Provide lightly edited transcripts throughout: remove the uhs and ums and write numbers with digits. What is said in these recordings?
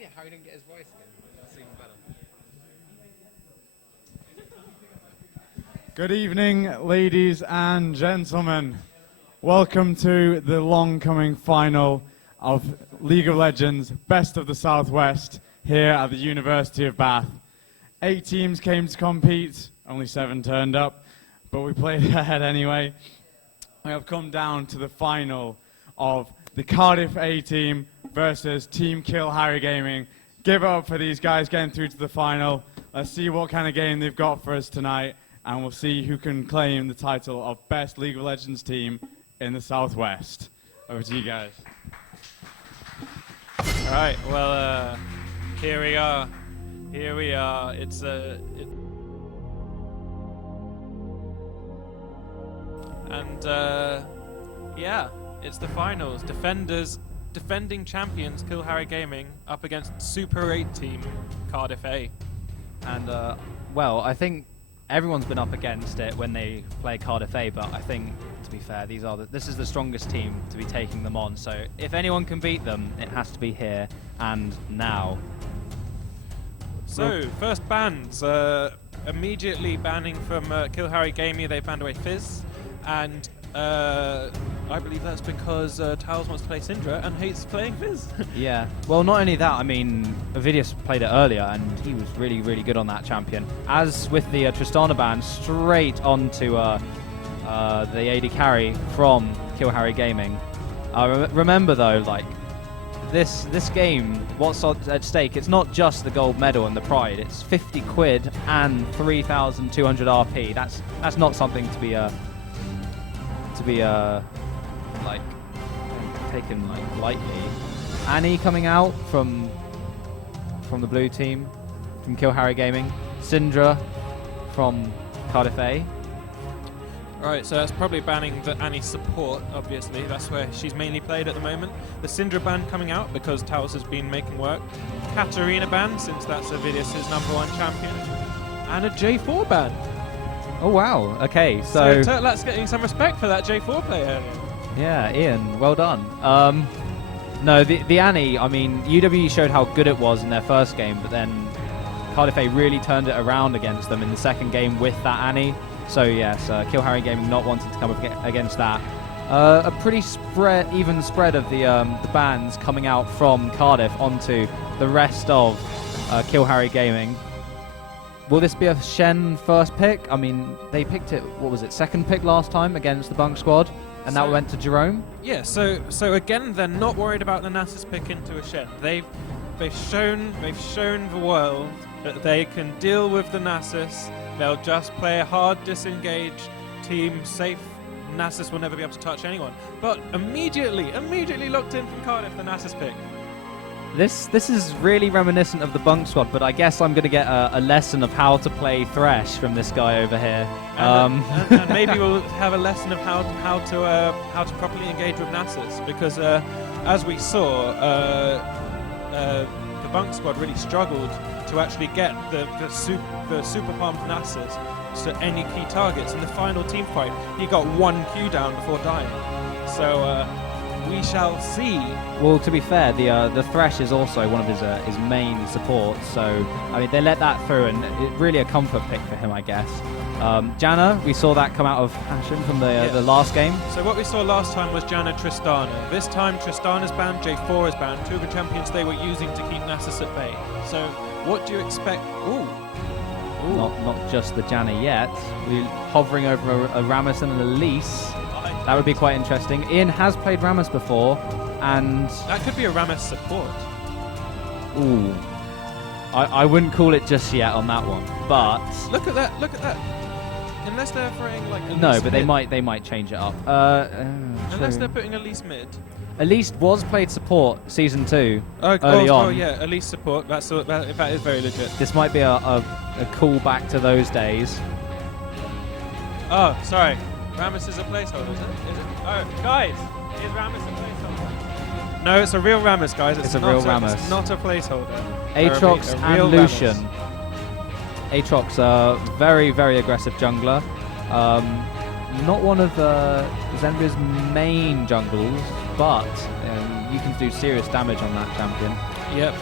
yeah, Harry didn't get his voice again. That's even better. Good evening, ladies and gentlemen. Welcome to the long-coming final of League of Legends Best of the Southwest here at the University of Bath. 8 teams came to compete, only 7 turned up, but we played ahead anyway. We have come down to the final of the Cardiff A team versus Team Kill Harry Gaming. Give it up for these guys getting through to the final. Let's see what kind of game they've got for us tonight, and we'll see who can claim the title of Best League of Legends team in the Southwest. Over to you guys. All right, well, here we are. It's yeah, it's the finals. Defending champions Kill Harry Gaming up against Super 8 team Cardiff A. And well, I think everyone's been up against it when they play Cardiff A, but I think, to be fair, this is the strongest team to be taking them on. So if anyone can beat them, it has to be here and now. So first bans, immediately banning from Kill Harry Gaming. They banned away Fizz, and I believe that's because Towels wants to play Syndra and hates playing Fizz. Yeah, well, not only that, I mean, Ovidius played it earlier and he was really, really good on that champion. As with the Tristana ban, straight onto the AD carry from Kill Harry Gaming. Remember though, like, this game, what's at stake, it's not just the gold medal and the pride, it's 50 quid and 3,200 RP. That's not something to be like taken like lightly. Annie coming out from the blue team from Kill Harry Gaming. Syndra from Cardiff A. Right, so that's probably banning the Annie support, obviously. That's where she's mainly played at the moment. The Syndra ban coming out because Towers has been making work. Katarina ban, since that's Ovidius' #1 champion. And a J4 ban. Oh wow, okay, so Turtlat's getting some respect for that J4 player. yeah, Ian, well done. No, the Annie, I mean, UWE showed how good it was in their first game, but then Cardiff A really turned it around against them in the second game with that Annie. So yes, Kill Harry Gaming not wanting to come up against that. A pretty even spread of the bans coming out from Cardiff onto the rest of Kill Harry Gaming. Will this be a Shen first pick? I mean, they picked it, what was it, second pick last time against the Bunk squad, and that went to Jerome? Yeah, so again, they're not worried about the Nasus pick into a Shen. They've shown the world that they can deal with the Nasus. They'll just play a hard disengage team, safe. Nasus will never be able to touch anyone. But immediately locked in from Cardiff, the Nasus pick. This is really reminiscent of the Bunk squad, but I guess I'm going to get a lesson of how to play Thresh from this guy over here. And maybe we'll have a lesson of how to properly engage with Nasus, because as we saw, the Bunk squad really struggled to actually get the super pumped Nasus to any key targets. In the final team fight, he got 1 Q down before dying. So we shall see. Well, to be fair, the Thresh is also one of his main supports, so I mean they let that through, and really a comfort pick for him, I guess. Janna, we saw that come out of Hashem from the last game. So what we saw last time was Janna Tristana. This time Tristana's banned, J4 is banned, 2 of the champions they were using to keep Nasus at bay. So what do you expect? Ooh. Not just the Janna yet. We're hovering over a Rammus and an Elise. That would be quite interesting. Ian has played Rammus before, and that could be a Rammus support. Ooh, I wouldn't call it just yet on that one. But look at that! Unless they're throwing like Elise no, but mid. they might change it up. Unless they're putting Elise mid. Elise was played support season 2 early on. Oh yeah, Elise support. That is very legit. This might be a call back to those days. Oh, sorry. Rammus is a placeholder, is it? Oh, guys, is Rammus a placeholder? No, it's a real Rammus, guys. It's a real Rammus. It's not a placeholder. Aatrox and Lucian. Aatrox, a very, very aggressive jungler. Not one of Zendra's main jungles, but you can do serious damage on that champion. Yep,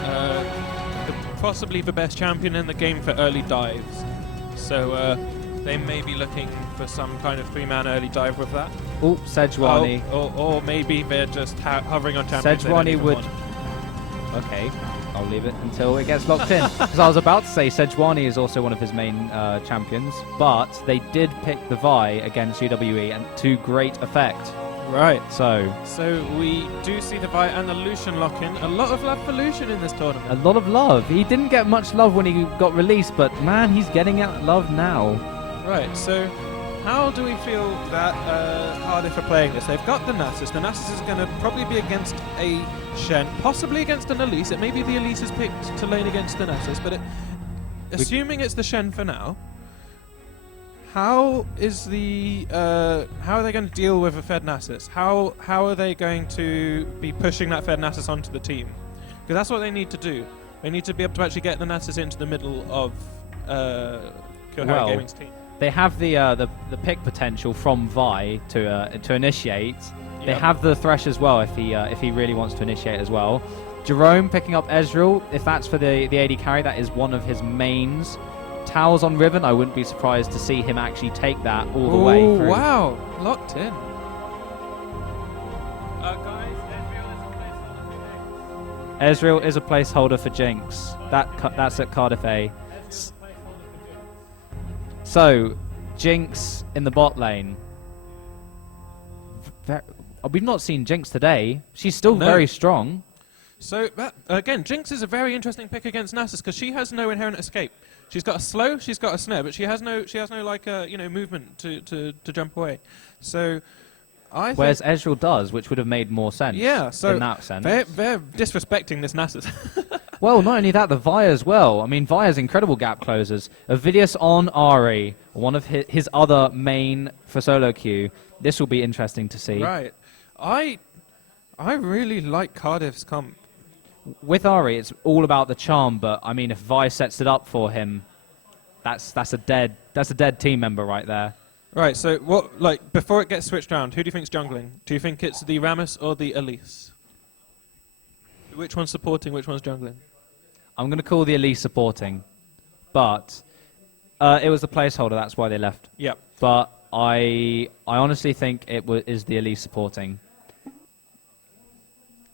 possibly the best champion in the game for early dives. So they may be looking for some kind of 3-man early dive with that. Oh, Sejuani. Or maybe they're just hovering on champions. Sejuani would... Okay, I'll leave it until it gets locked in. Because I was about to say Sejuani is also one of his main champions, but they did pick the Vi against UWE and to great effect. Right. So we do see the Vi and the Lucian lock in. A lot of love for Lucian in this tournament. a lot of love. He didn't get much love when he got released, but man, he's getting that love now. Right, so how do we feel that Cardiff are playing this? They've got the Nasus. The Nasus is going to probably be against a Shen, possibly against an Elise. It may be the Elise is picked to lane against the Nasus, but assuming it's the Shen for now, how is how are they going to deal with a fed Nasus? How are they going to be pushing that fed Nasus onto the team? Because that's what they need to do. They need to be able to actually get the Nasus into the middle of Kyohara Gaming's team. They have the pick potential from Vi to initiate. Yep. They have the Thresh as well if he really wants to initiate as well. Jerome picking up Ezreal, if that's for the AD carry, that is one of his mains. Towers on Riven, I wouldn't be surprised to see him actually take that all the way through. Wow, locked in. Guys, Ezreal is a placeholder for Jinx. That's at Cardiff A. So, Jinx in the bot lane. We've not seen Jinx today. She's still very strong. So, again, Jinx is a very interesting pick against Nasus because she has no inherent escape. She's got a slow, she's got a snare, but she has no like movement to jump away. So, whereas Ezreal does, which would have made more sense. Yeah, so in that sense. They're disrespecting this Nasus. Well, not only that, the Vi as well. I mean, Vi has incredible gap closers. Avidius on Ari, one of his other main for solo queue. This will be interesting to see. Right. I really like Cardiff's comp. With Ari, it's all about the charm, but I mean, if Vi sets it up for him, that's a dead team member right there. Right. So, before it gets switched around, who do you think's jungling? Do you think it's the Rammus or the Elise? Which one's supporting? Which one's jungling? I'm going to call the Elise supporting, but it was the placeholder. That's why they left. Yep. But I honestly think it is the Elise supporting.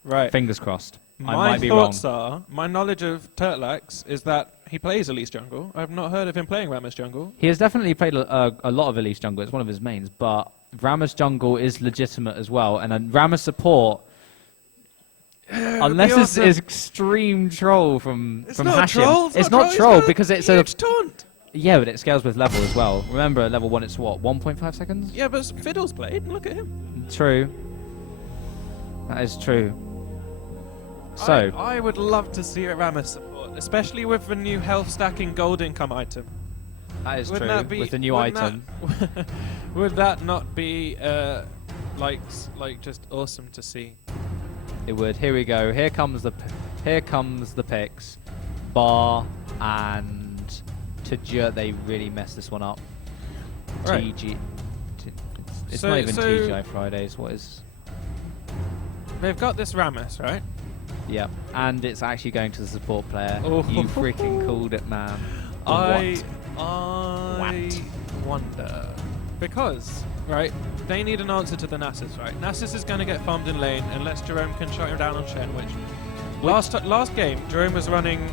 Right. Fingers crossed. I My might be wrong. thoughts are, my knowledge of Turtlax is that he plays Elise jungle. I've not heard of him playing Rammus jungle. He has definitely played a lot of Elise jungle. It's one of his mains, but Rammus jungle is legitimate as well. And a Rammus support, unless it's extreme troll from Hashim. It's not troll because it's a taunt. Yeah, but it scales with level as well. Remember, at level 1 it's what, 1.5 seconds? Yeah, but Fiddle's played. Look at him. True. That is true. So I would love to see a Rammus support, especially with the new health stacking gold income item. that is true. With the new item. Would that not be like just awesome to see? It would. Here we go. Here comes the picks. Bar and Tajir. They really messed this one up. Right. TG. It's not even TGI Fridays. What is? They've got this Rammus, right? Yeah, and it's actually going to the support player. Oh. You freaking called it, man. I wonder, because right, they need an answer to the Nasus, right? Nasus is going to get farmed in lane unless Jerome can shut him down on Shen. Which last game Jerome was running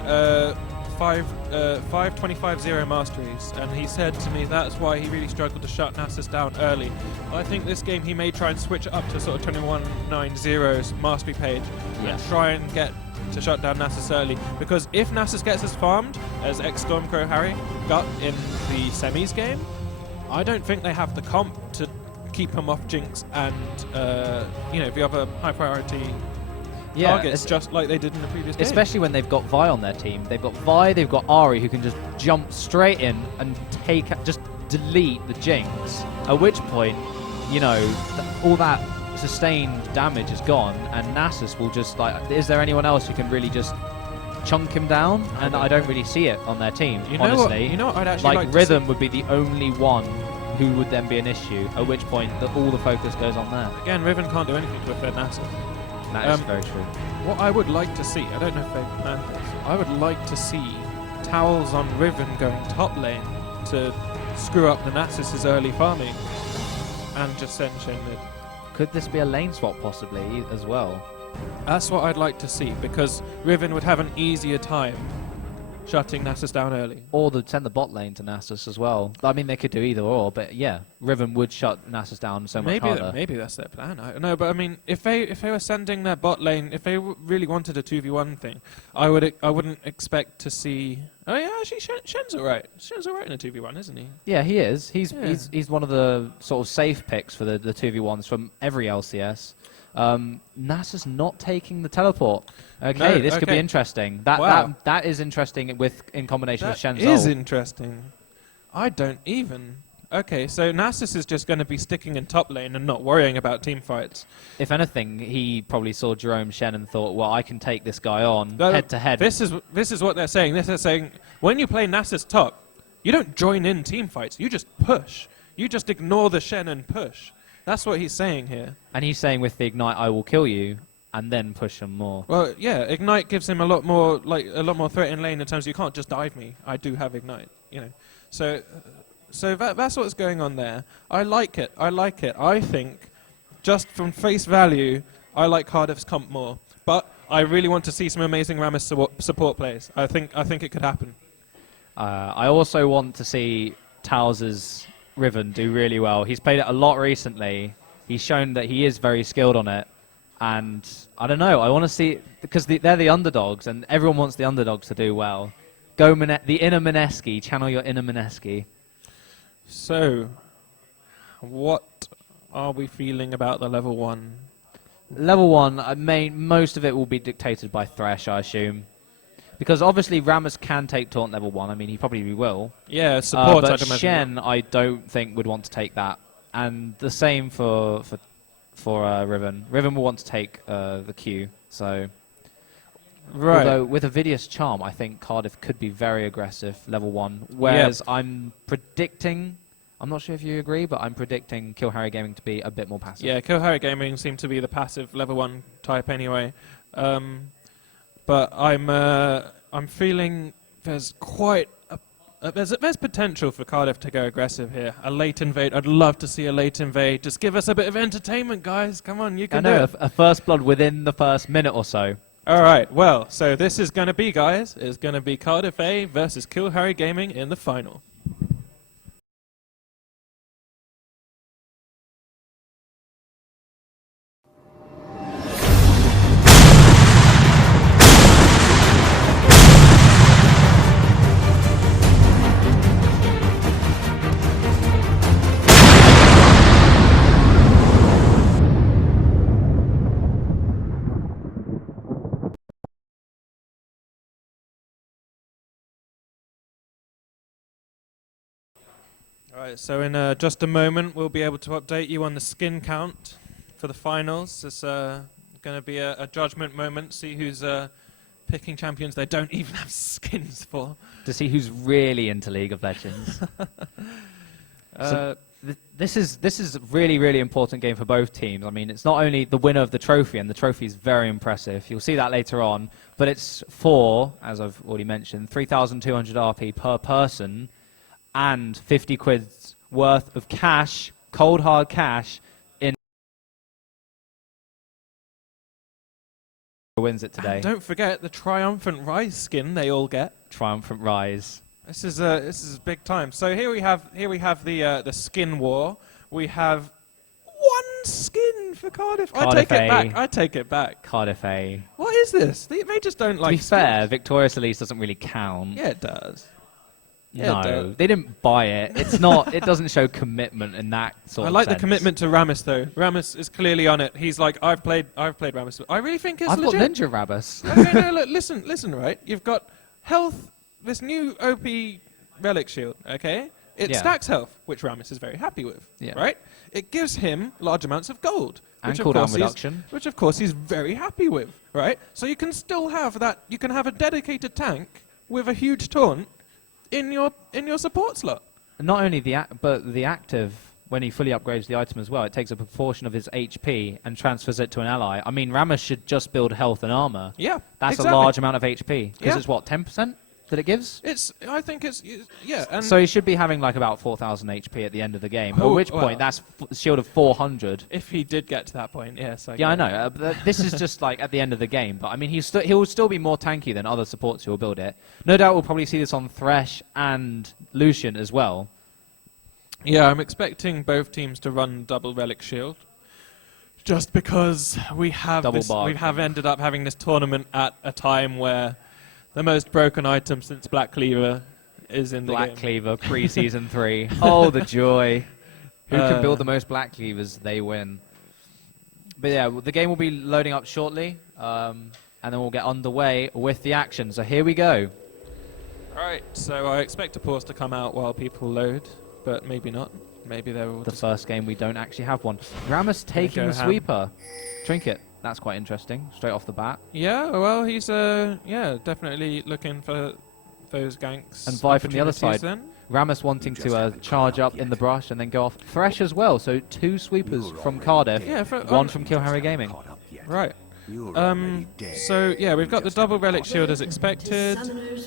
5-25-0 masteries, and he said to me that's why he really struggled to shut Nasus down early. I think this game he may try and switch it up to sort of 21-9-0's mastery page and try and get to shut down Nasus early, because if Nasus gets as farmed as ex-Stormcrow Harry got in the semis game, I don't think they have the comp to keep him off Jinx and the other high priority targets, just like they did in the previous game. Especially when they've got Vi on their team. They've got Vi, they've got Ari, who can just jump straight in and just delete the Jinx. At which point, all that sustained damage is gone, and Nasus will just is there anyone else who can really just chunk him down? And I don't really see it on their team, honestly. You know what I'd actually like Rhythm would be the only one who would then be an issue, at which point all the focus goes on there. Again, Riven can't do anything with their Nasus. That is very true. What I would like to see, I don't know if they've planned this, I would like to see towels on Riven going top lane to screw up the Nasus' early farming and just send Shen mid. Could this be a lane swap possibly as well? That's what I'd like to see, because Riven would have an easier time shutting Nasus down early. Or they'd send the bot lane to Nasus as well. I mean, they could do either or, but yeah, Riven would shut Nasus down so much harder. Maybe that's their plan. I don't know, but I mean, if they were sending their bot lane, if they really wanted a 2v1 thing, I wouldn't expect to see. Oh yeah, actually, Shen's alright. Shen's alright in a 2v1, isn't he? Yeah, he is. He's Yeah. one of the sort of safe picks for the 2v1s from every LCS. Nasus not taking the teleport. Okay, No, this could be okay. interesting. Wow. That is interesting in combination with That Shen's is ult. interesting. I don't even. Okay, so Nasus is just going to be sticking in top lane and not worrying about team fights. If anything, he probably saw Jerome Shen and thought, well, I can take this guy on No, head to head. This is what they're saying. They're saying when you play Nasus top, you don't join in team fights. You just push. You just ignore the Shen and push. That's what he's saying here. And he's saying with the Ignite, I will kill you, and then push him more. Well, yeah, Ignite gives him a lot more threat in lane in terms of you can't just dive me. I do have Ignite, you know. So that's what's going on there. I like it. I think, just from face value, I like Cardiff's comp more. But I really want to see some amazing Rammus support plays. I think it could happen. I also want to see Tows's Riven do really well. He's played it a lot recently. He's shown that he is very skilled on it. And I don't know, I want to see, because they're the underdogs, and everyone wants the underdogs to do well. Go the inner Mineski, channel your inner Mineski. So, what are we feeling about the level 1? Level 1, most of it will be dictated by Thresh, I assume. Because obviously Rammus can take taunt level 1. I mean, he probably will. Yeah, support, but I'd imagine. Shen, I don't think would want to take that. And the same for Riven. Riven will want to take the Q. So, Right. although with Avidius Charm, I think Cardiff could be very aggressive level 1. Whereas I'm predicting, I'm not sure if you agree, but I'm predicting Kill Harry Gaming to be a bit more passive. Yeah, Kohari Gaming seem to be the passive level 1 type anyway. But I'm feeling there's quite there's potential for Cardiff to go aggressive here. A late invade. I'd love to see a late invade. Just give us a bit of entertainment, guys. Come on, you I can do know, it. a first blood within the first minute or so. All right. Well, so this is going to be, guys, is going to be Cardiff A versus Kill Harry Gaming in the final. Alright, so in just a moment we'll be able to update you on the skin count for the finals. It's going to be a judgment moment, see who's picking champions they don't even have skins for. To see who's really into League of Legends. So this is a really, really important game for both teams. I mean, it's not only the winner of the trophy, and the trophy is very impressive. You'll see that later on. But it's for, as I've already mentioned, 3,200 RP per person and 50 quid's worth of cash, cold hard cash, in wins it today. And don't forget the triumphant Rise skin they all get. Triumphant Rise. This is big time. So here we have the skin war. We have one skin for Cardiff. Cardiff I take it back. Cardiff A. What is this? They just don't like. To be fair, Victorious Elise doesn't really count. Yeah, it does. Yeah, it No, does. they didn't buy it. It's not. It doesn't show commitment in that sort I of like sense. the commitment to Rammus though. Rammus is clearly on it. He's like, I've played Rammus. I really think it's I've got legit. Ninja Rabus. Okay, no, look, listen, right? You've got health. This new OP relic shield. Okay, it Yeah. stacks health, which Rammus is very happy with. Yeah. Right. It gives him large amounts of gold, And which of cooldown course reduction. which of course he's very happy with. Right. So you can still have that. You can have a dedicated tank with a huge taunt in your support slot. Not only but the active when he fully upgrades the item as well, it takes a proportion of his HP and transfers it to an ally. I mean, Rammus should just build health and armor. Yeah, That's exactly. a large amount of HP. Because Yeah. it's what, 10% that it gives? I think it's yeah. And So he should be having like about 4,000 HP at the end of the game. Oh, at which well. point, that's a shield of 400. if he did get to that point, yes. Yeah, I know. But this is just like at the end of the game. But I mean, he'll still be more tanky than other supports who will build it. No doubt we'll probably see this on Thresh and Lucian as well. Yeah, I'm expecting both teams to run double relic shield, just because we have Double bark. we have ended up having this tournament at a time where the most broken item since Black Cleaver is in the Black game. Cleaver, pre-season 3. Oh, the joy. Who can Uh, build the most Black Cleavers, they win. But yeah, the game will be loading up shortly, and then we'll get underway with the action. So here we go. Right, so I expect a pause to come out while people load, but maybe not. Maybe they will. The first game we don't actually have one. Rammus taking go the ham. sweeper. Trinket. That's quite interesting, straight off the bat. Yeah, well, he's definitely looking for those ganks. And Vi from the other opportunities side. Then. Rammus wanting to charge up in the brush and then go off. Thresh as well, so 2 sweepers from Cardiff, Yeah, one from Kill Harry Gaming. Right. So yeah, we've got the double relic shield as expected.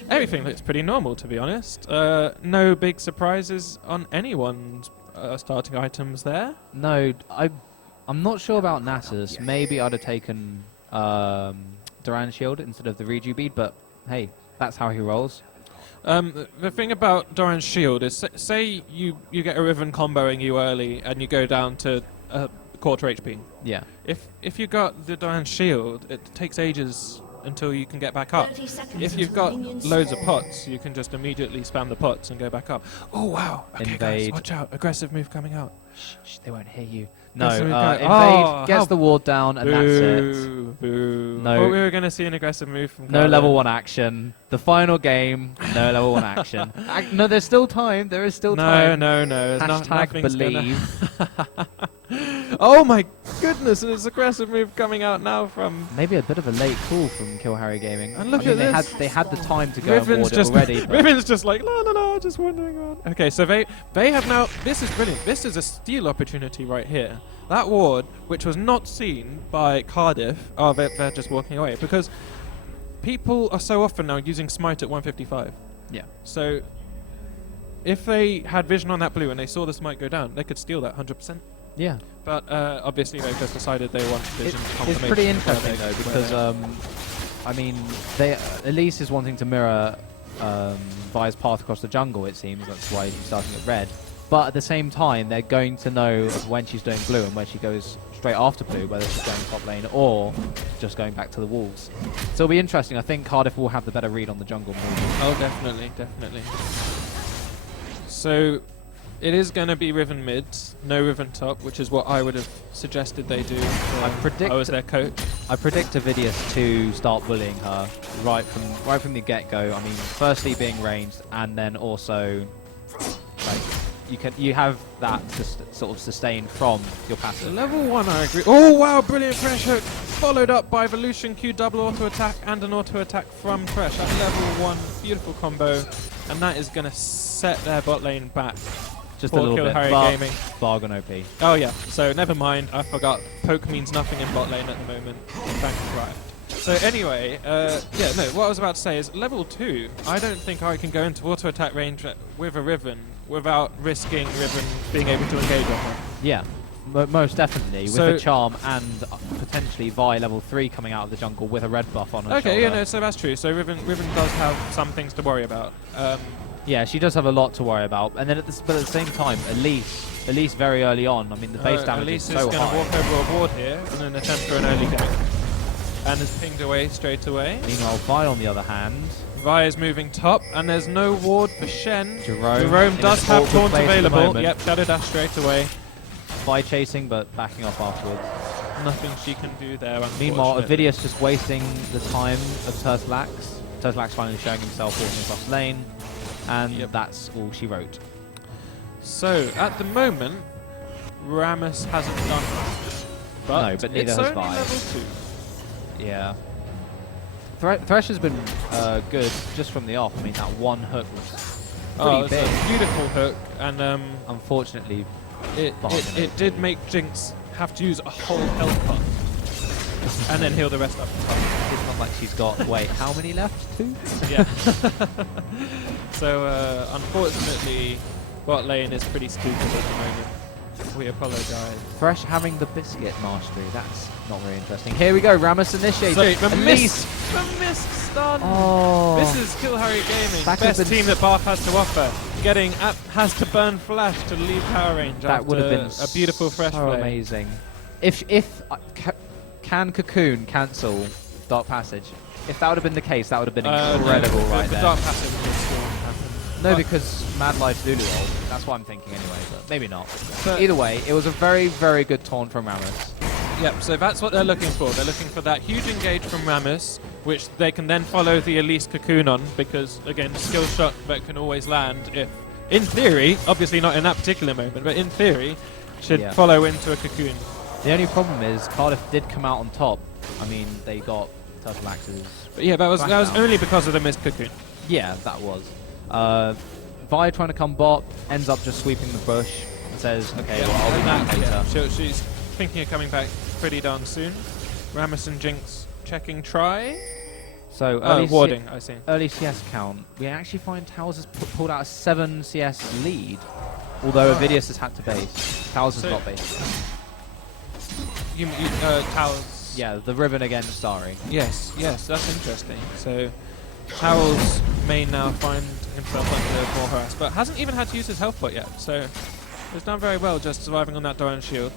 Everything looks pretty normal, to be honest. No big surprises on anyone's starting items there. No, I'm not sure about Nasus. Maybe I'd have taken Duran Shield instead of the Reju bead, but hey, that's how he rolls. The thing about Doran's shield is, say you get a Riven comboing you early and you go down to quarter HP. Yeah. If you got the Doran's shield, it takes ages until you can get back up. If you've got loads of pots, you can just immediately spam the pots and go back up. Oh wow! Okay, guys, Invade. watch out! Aggressive move coming out. Shh, they won't hear you. No, Aggressive move invade, coming- gets how the ward down, and that's it. Boo! Boo! No. Thought we were going to see an aggressive move from. No Cardiff. level 1 action. The final game, no level 1 action. No, there's still time. There is still time. No. There's Hashtag nothing's gonna- believe. Oh my goodness! And it's aggressive move coming out now from. Maybe a bit of a late call from Kill Harry Gaming. And look I mean, at this. they had the time to go and Riven's ward it just already. but- Riven's just like la, just wandering on. Okay, so they have now. This is brilliant. This is a steal opportunity right here. That ward, which was not seen by Cardiff, they're just walking away because people are so often now using Smite at 155. Yeah. So if they had vision on that blue and they saw the Smite go down, they could steal that 100%. Yeah. But obviously they've just decided they want vision It's confirmation. pretty where interesting they- though where because I mean, Elise is wanting to mirror Vi's path across the jungle. It seems that's why she's starting at red. But at the same time, they're going to know of when she's doing blue and when she goes straight after blue, whether she's going top lane or just going back to the walls. So it'll be interesting. I think Cardiff will have the better read on the jungle move. Oh, definitely. So, it is going to be Riven mid, no Riven top, which is what I would have suggested they do if I was their coach. I predict Avidius to start bullying her right from the get-go. I mean, firstly being ranged, and then also like you have that just sort of sustain from your passive. Level 1, I agree. Oh, wow, brilliant Thresh hook, followed up by Evolution Q double auto attack and an auto attack from Thresh. That level 1, beautiful combo, and that is going to set their bot lane back. Just Poor a little Kill bit. Harry Gaming. Bargain OP. Oh yeah, so never mind, I forgot. Poke means nothing in bot lane at the moment. Thank you, right. So anyway, what I was about to say is level 2, I don't think I can go into auto attack range with a Riven without risking Riven being able to engage on her. Yeah, most definitely. With So- the charm and potentially Vi level 3 coming out of the jungle with a red buff on her Okay, shoulder. so that's true. So Riven does have some things to worry about. Yeah, she does have a lot to worry about. And then but at the same time, Elise very early on, I mean, the base damage Elise is so going to high. walk over a ward here in an attempt for an early gank. And is pinged away straight away. Meanwhile, Vi on the other hand, Vi is moving top, and there's no ward for Shen. Jerome in does an have awkward taunt place at the available. moment. Yep, Shadow Dash straight away. Vi chasing but backing off afterwards. Nothing she can do there, Meanwhile, unfortunately. Avidius just wasting the time of Turtleax. Turtleax finally showing himself walking across lane, and Yep. that's all she wrote. So, at the moment, Rammus hasn't done much. But, No, but neither it's has only Vi. level 2. Yeah. Thresh has been good just from the off. I mean, that one hook was pretty It's big. a beautiful hook, and Unfortunately, it did make Jinx have to use a whole health pot and then heal the rest up. It's not like she's got, wait, how many left? 2? Yeah. So unfortunately, bot lane is pretty stupid at the moment. We apologise. Thresh having the biscuit mastery, that's not very interesting. Here we go, Rammus initiates. So the missed stun. Oh. This is Kill Harry Gaming, That could've best been team that Bath has to offer. Has to burn Flash to leave power range. That would have been a beautiful Thresh so play. amazing. If can Cocoon cancel Dark Passage? If that would have been the case, that would have been incredible right the there. Dark Passage would still happen. No, because Mad Life's Lulu ult. That's what I'm thinking anyway, but maybe not. But either way, it was a very, very good taunt from Rammus. Yep, so that's what they're looking for. They're looking for that huge engage from Rammus, which they can then follow the Elise Cocoon on, because, again, skill shot that can always land if, in theory, obviously not in that particular moment, but in theory, should follow into a Cocoon. The only problem is Cardiff did come out on top. I mean, they got Turtle Axes. But yeah, that was only because of the missed Cocoon. Yeah, that was. Vi trying to come bot, ends up just sweeping the bush and says, okay, well, I'll be back later. She's thinking of coming back pretty darn soon. Rammus and Jinx checking try. So warding, I see. Early CS count. We actually find Towers has pulled out a 7 CS lead, although Avidius has had to base. Towers has got base. Towers. Yeah, the ribbon against Starry. Yes, that's interesting. So Towers may now find himself under more harass, but hasn't even had to use his health pot yet. So he's done very well just surviving on that Doran shield.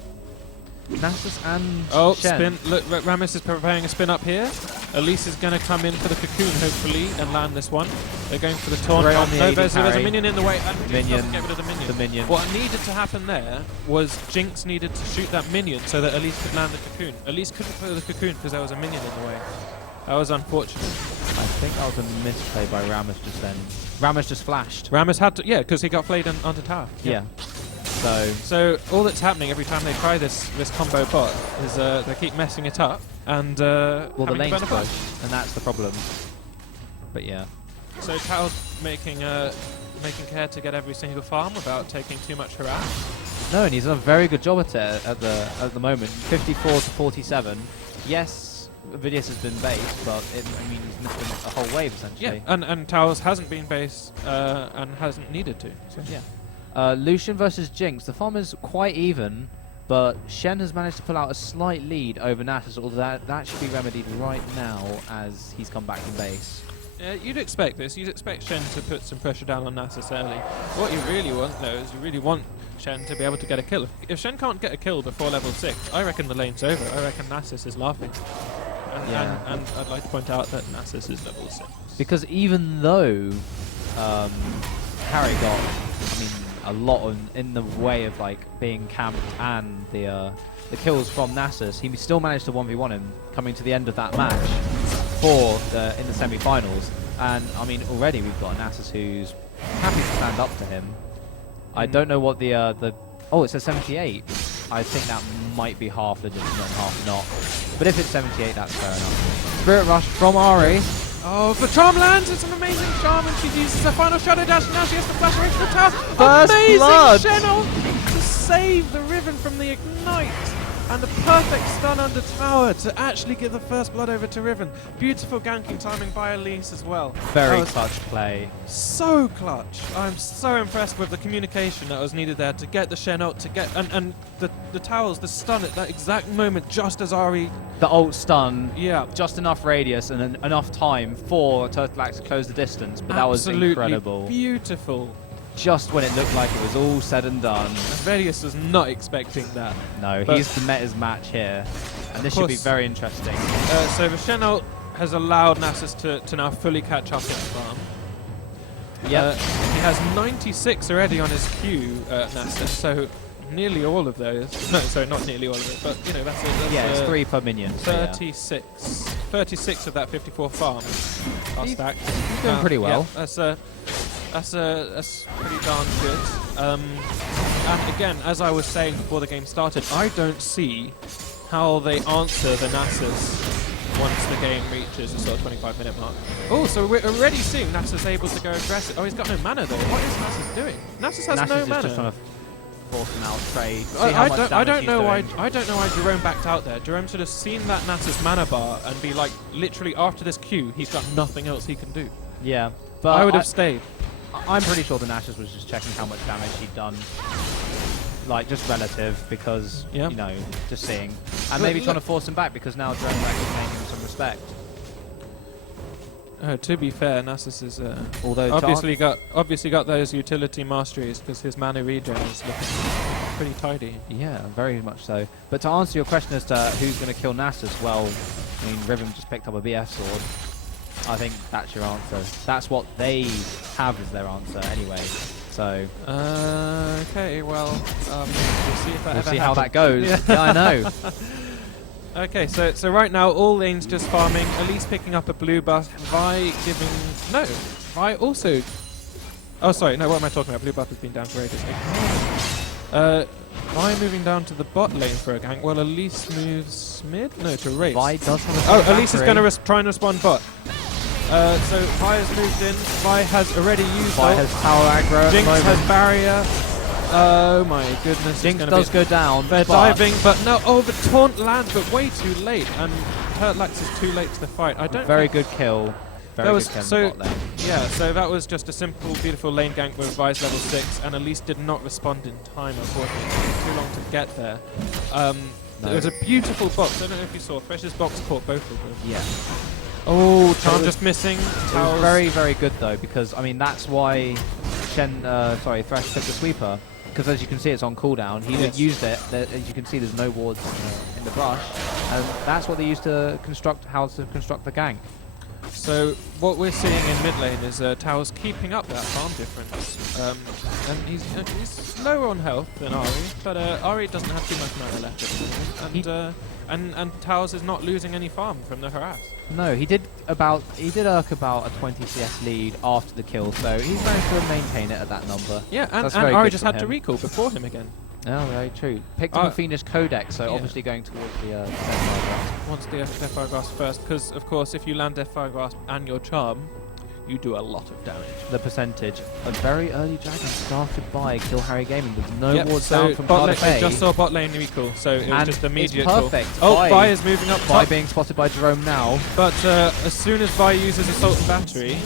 Nasus and spin. Shen. Look, Rammus is preparing a spin up here. Elise is going to come in for the Cocoon, hopefully, and land this one. They're going for the taunt. No, there's a minion in the way. And minion. Get rid of the minion. The minion. What needed to happen there was Jinx needed to shoot that minion so that Elise could land the Cocoon. Elise couldn't put the Cocoon because there was a minion in the way. That was unfortunate. I think that was a misplay by Rammus just then. Rammus just flashed. Rammus had to, because he got flayed onto tower. Yeah. So all that's happening every time they try this combo bot is they keep messing it up and the lane's pushed, and that's the problem. But yeah. So Tao's making care to get every single farm without taking too much harass. No, and he's done a very good job at it at the moment. 54 to 47. Yes, Avidius has been base, but he's missed a whole wave essentially. Yeah, and Tao's hasn't been base and hasn't needed to. So yeah. Lucian versus Jinx. The farm is quite even, but Shen has managed to pull out a slight lead over Nasus, although that should be remedied right now as he's come back from base. Yeah, you'd expect this. You'd expect Shen to put some pressure down on Nasus early. What you really want, though, is you really want Shen to be able to get a kill. If Shen can't get a kill before level 6, I reckon the lane's over. I reckon Nasus is laughing. And I'd like to point out that Nasus is level 6. Because even though Harry got, a lot in the way of being camped and the kills from Nasus, he still managed to 1v1 him coming to the end of that match in the semi-finals. And already we've got Nasus who's happy to stand up to him. I don't know what the it says 78. I think that might be half the difference and half not. But if it's 78, that's fair enough. Spirit Rush from Ari. Oh, the charm lands! It's an amazing charm, and she uses her final shadow dash. Now she has to flash away from the tower. First amazing blood. Shen to save the Riven from the ignite, and the perfect stun under tower to actually give the first blood over to Riven. Beautiful ganking timing by Elise as well. Very clutch play. So clutch. I'm so impressed with the communication that was needed there to get the Shen ult, to get and the towers, the stun at that exact moment, just as Ari. The ult stun. Yeah. Just enough radius and enough time for Turtle Axe to close the distance, but that was incredible. Beautiful. Just when it looked like it was all said and done. Vedius was not expecting that. No, he's the meta's match here, and this should be very interesting. So the Shen ult has allowed Nasus to now fully catch up in the farm. Yeah, he has 96 already on his Q, Nasus, so nearly all of those. No, sorry, not nearly all of it, but that's it. It's 3 per minion. 36. So 36 of that 54 farm are stacked. He's doing pretty well. Yeah, that's pretty darn good. And again, as I was saying before the game started, I don't see how they answer the Nasus once the game reaches the sort of 25-minute mark. Oh, so we're already seeing Nasus able to go aggressive. Oh, he's got no mana though. What is Nasus doing? Nasus has no mana. Just trying to force him out straight. See I, how I much don't. I damage don't he's know why. doing. I don't know why Jerome backed out there. Jerome should have seen that Nasus mana bar and be like, literally after this Q, he's got nothing else he can do. Yeah, but I would have stayed. I'm pretty sure the Nasus was just checking how much damage he'd done. Like, just relative, because, Yeah. you know, just seeing. And maybe trying to force him back, because now Jerome's actually paying him some respect. To be fair, Nasus is Although obviously got those utility masteries because his mana regen is looking pretty tidy. Yeah, very much so. But to answer your question as to who's going to kill Nasus, well, I mean, Riven just picked up a BF sword. I think that's your answer. That's what they have as their answer anyway. So okay, well, we'll see if that we'll ever see how that happens. goes. Yeah, I know. Okay, so right now all lanes just farming. Elise picking up a blue buff. Vi giving Vi also. Oh, sorry. No, what am I talking about? Blue buff has been down for ages. Vi moving down to the bot lane for a gank, while Elise moves mid. No, to race. Vi does have a Elise is going to try and respond bot. So Vi has moved in. Vi has already used. Vi has tower aggro. At Jinx the moment. has barrier. Oh my goodness. Jinx does go down. They're diving, but no. Oh, the taunt lands, but way too late. And Turtlax is too late to the fight. I don't. Very good kill. Very good kill in the bot lane. Yeah, so that was just a simple, beautiful lane gank with Vi's level 6, and Elise did not respond in time, unfortunately. It took too long to get there. No. It was a beautiful box. I don't know if you saw. Fresh's box caught both of them. Yeah. Oh, Charm just missing. It was very, very good though, because I mean that's why Thresh took the sweeper, because as you can see it's on cooldown. He used it. As you can see, there's no wards in the brush, and that's what they used to construct the gank. So what we're seeing in mid lane is Tao's keeping up that farm difference, and he's lower on health than Ari, but Ari doesn't have too much mana left at the moment, and Tao's is not losing any farm from the harass. No, he did irk about a 20 CS lead after the kill, so he's managed to maintain it at that number. Yeah, and very Ari good just for had to him. recall before him again. Oh, very true. Picked up a Phoenix Codex, so yeah. obviously going towards the Deathfire. Wants the Deathfire Grasp first, because of course if you land Deathfire Grasp and your charm, you do a lot of damage. The percentage. A very early dragon started by Kill Harry Gaming with no wards so down from bot Cardiff lane, A. just saw bot lane recall, so it was And just immediate it's perfect. call. Oh, Vi Vi is moving up Vi top. being spotted by Jerome now. But as soon as Vi uses Assault and Battery,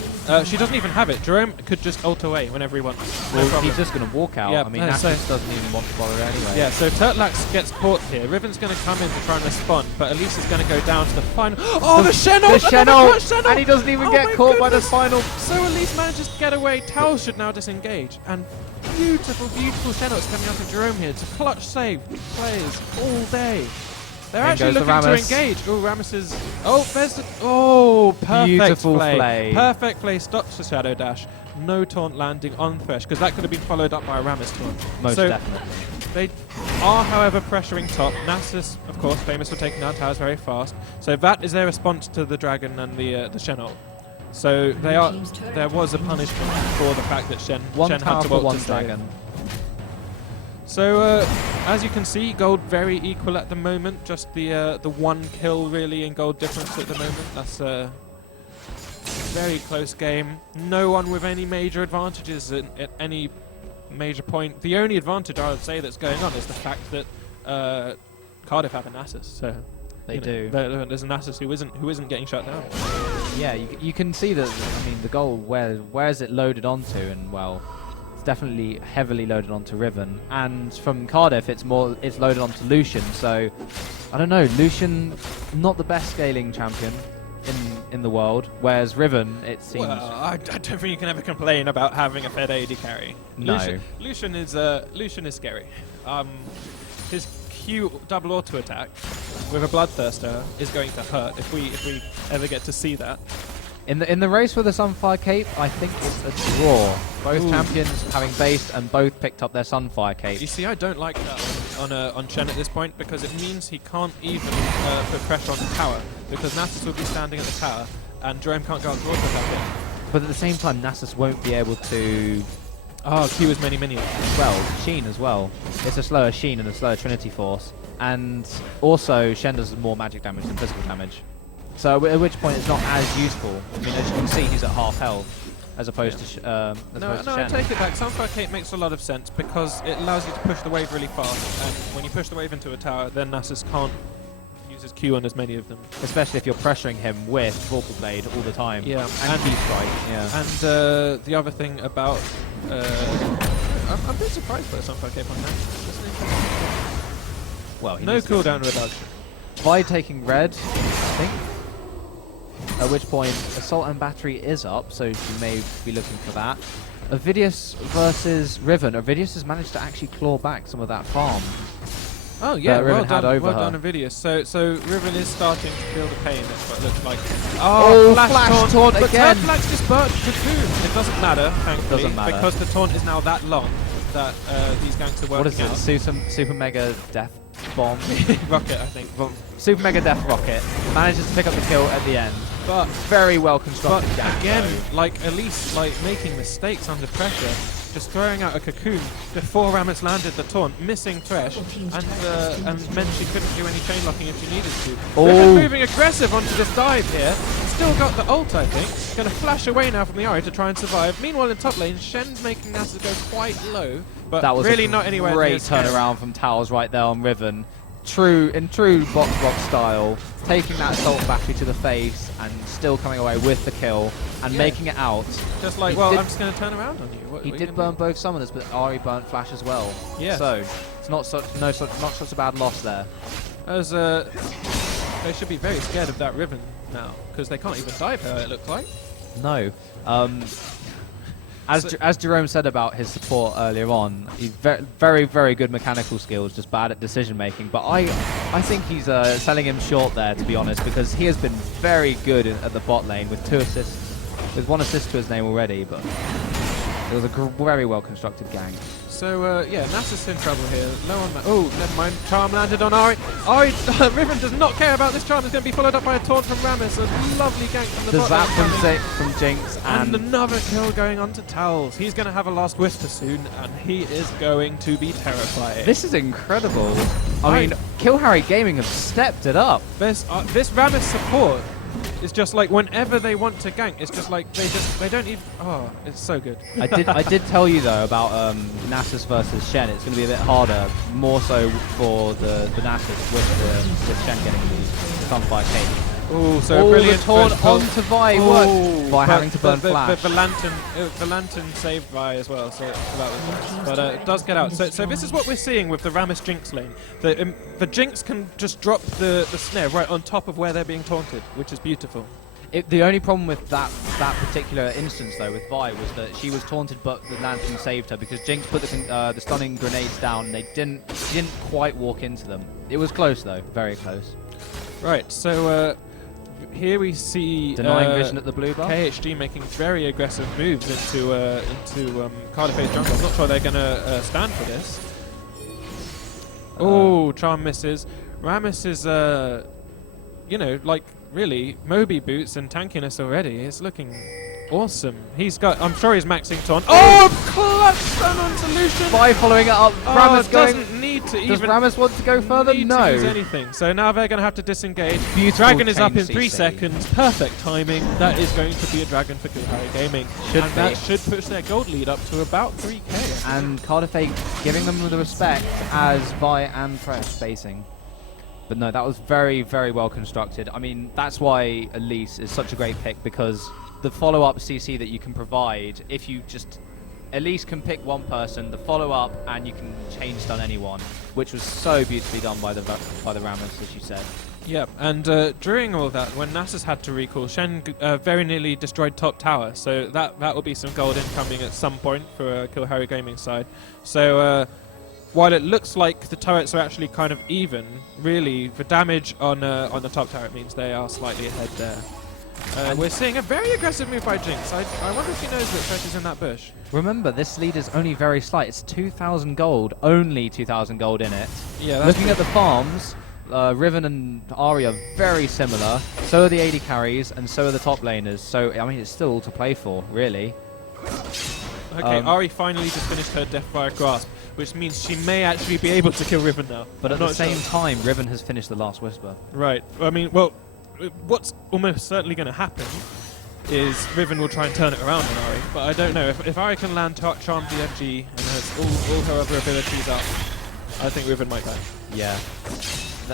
she doesn't even have it. Jerome could just ult away whenever he wants. Well, No problem. he's just going to walk out. Yeah, I mean, no, Nasus doesn't even want to bother anyway. Yeah, so Turtlax gets caught here. Riven's going to come in to try and respond, but Elise is going to go down to the final. Oh, the Shen ult! The Shen ult! And he doesn't even get caught by the final. So Elise manages to get away. Tao should now disengage. And beautiful, beautiful Shen ults coming out of Jerome here. It's a clutch save. Players all day. They're In actually goes the looking to Rammus. engage. Oh, Rammus is... Oh, there's the... Oh, perfect Beautiful play. play. Perfect play. Stops the Shadow Dash. No taunt landing on Thresh, because that could have been followed up by a Rammus taunt. Most so definitely. They are, however, pressuring top. Nasus, of course, famous for taking down towers very fast. So that is their response to the Dragon and the Shen ult. So they are. There was a punishment for the fact that Shen One had tower to for ult one to save. dragon. So as you can see, gold very equal at the moment. Just the one kill really in gold difference at the moment. That's a very close game. No one with any major advantages at any major point. The only advantage I would say that's going on is the fact that Cardiff have a Nasus. So They do. There's a Nasus who isn't getting shut down. Yeah, you can see that. I mean, the goal where is it loaded onto, and well, it's definitely heavily loaded onto Riven. And from Cardiff, it's loaded onto Lucian. So I don't know, Lucian not the best scaling champion in the world, whereas Riven, it seems. Well, I don't think you can ever complain about having a fed AD carry. No. Lucian is scary. His Q double auto attack with a Bloodthirster is going to hurt if we ever get to see that. In the race for the Sunfire Cape, I think it's a draw. Both champions having based and both picked up their Sunfire Cape. You see, I don't like that on Chen at this point, because it means he can't even put pressure on the tower, because Nasus will be standing at the tower and Jerome can't go up towards that. But at the same time, Nasus won't be able to. Q as many minions. Well, Sheen as well. It's a slower Sheen and a slower Trinity Force. And also, Shen does more magic damage than physical damage. So at which point it's not as useful. I mean, as you can see, he's at half health. as opposed to No, I Shen. take it back. Sunfire Cape makes a lot of sense because it allows you to push the wave really fast, and when you push the wave into a tower, then Nasus can't use his Q on as many of them. Especially if you're pressuring him with Vorpal Blade all the time. Yeah, And Key Strike. Yeah. And the other thing about... I'm a bit surprised by Sunfire Cape on that. Well, he No needs to- cooldown reduction. Vi taking red, I think. At which point, Assault and Battery is up, so she may be looking for that. Avidius versus Riven. Avidius has managed to actually claw back some of that farm. Oh yeah, Riven well had done, over well her. done, Avidius. So Riven is starting to feel the pain. That's what it looks like. Oh, flash taunt but again. Turtlex just burnt Cocoon. It doesn't matter, thankfully, Doesn't matter. because the taunt is now that long that these ganks are working What is it? out. Super Mega Death Bomb? Rocket, I think. Super Mega Death Rocket manages to pick up the kill at the end. But Very well constructed gank, again, though. like Elise, like making mistakes under pressure, just throwing out a cocoon before Rammus landed the taunt, missing Thresh, and meant she couldn't do any chain locking if she needed to. Oh. Riven moving aggressive onto this dive here. Still got the ult, I think. Going to flash away now from the Ari to try and survive. Meanwhile, in top lane, Shen's making Nasus go quite low, but That was really a not anywhere great near scary. turnaround from Towers right there on Riven. In true box style, taking that assault battery to the face and still coming away with the kill and Yeah. making it out. Just like, He well, did- I'm just going to turn around on you. What He are you did gonna burn do? both summoners, but Ari burnt Flash as well. Yes. So it's not such a bad loss there. As they should be very scared of that Riven now, because they can't even dive her, it looks like. No. As Jerome said about his support earlier on, he's very, very good mechanical skills, just bad at decision making. But I think he's selling him short there, to be honest, because he has been very good at the bot lane with 2 assists, with 1 assist to his name already. But it was a very well constructed gang. So, yeah, Nasus in trouble here. Low on that. Oh, never mind. Charm landed on Ari. Riven does not care about this charm. It's going to be followed up by a taunt from Rammus. A lovely gank from the The bot zap lane coming. from Jinx And and another kill going on to Towels. He's going to have a last whisper soon, and he is going to be terrifying. this is incredible. I mean, Kill Harry Gaming have stepped it up. This Rammus support is just like whenever they want to gank, it's just like they don't even. Oh, it's so good. I did tell you though about Nasus versus Shen. It's going to be a bit harder, more so for the Nasus with Shen getting the Sunfire Cape. Oh, so Oh, brilliant the taunt first pull. onto Vi Oh, worked. Vi but having to burn the Flash. The lantern saved Vi as well, so that was nice. But it does get out. So this is what we're seeing with the Rammus Jinx lane. The Jinx can just drop the snare right on top of where they're being taunted, which is beautiful. The only problem with that particular instance though with Vi was that she was taunted, but the lantern saved her because Jinx put the stunning grenades down. And she didn't quite walk into them. It was close though, very close. Right. So here we see Denying vision at the blue bar. KHG making very aggressive moves into Cardiff A's jungle. I'm not sure they're going to stand for this. Oh, charm misses. Rammus is, like really Moby boots and tankiness already. It's looking awesome. I'm sure he's maxing taunt. Oh, clutch stun on solution. Vi following it up. Rammus going. Doesn't need to Does even. Rammus want to go further? Need No. to use anything. So now they're going to have to disengage. Beautiful Dragon is up chain in 3 CC. seconds. Perfect timing. That is going to be a dragon for Kill Harry Gaming. Should and be. that should push their gold lead up to about 3k. And Cardiff A giving them the respect as Vi and Fresh facing. But no, that was very, very well constructed. I mean, that's why Elise is such a great pick, because the follow-up CC that you can provide, if you just... Elise can pick one person, the follow-up, and you can chain stun anyone, which was so beautifully done by the Rammus, as you said. Yeah, and during all that, when Nasus had to recall, Shen very nearly destroyed top tower, so that will be some gold incoming at some point for Kill Harry Gaming side. So while it looks like the turrets are actually kind of even, really the damage on the top turret means they are slightly ahead there. We're seeing a very aggressive move by Jinx. I wonder if he knows that Thresh is in that bush. Remember, this lead is only very slight. It's 2,000 gold, only 2,000 gold in it. Yeah, that's Looking at the farms, Riven and Ari are very similar. So are the AD carries, and so are the top laners. So, I mean, it's still all to play for, really. okay. Ari finally just finished her Deathfire Grasp, which means she may actually be able to kill Riven now. But I'm at the not same sure. time, Riven has finished the Last Whisper. Right. I mean, well, what's almost certainly going to happen is Riven will try and turn it around on Ari. But I don't know. If Ari can land Charm DFG and has all her other abilities up, I think Riven might die. Yeah.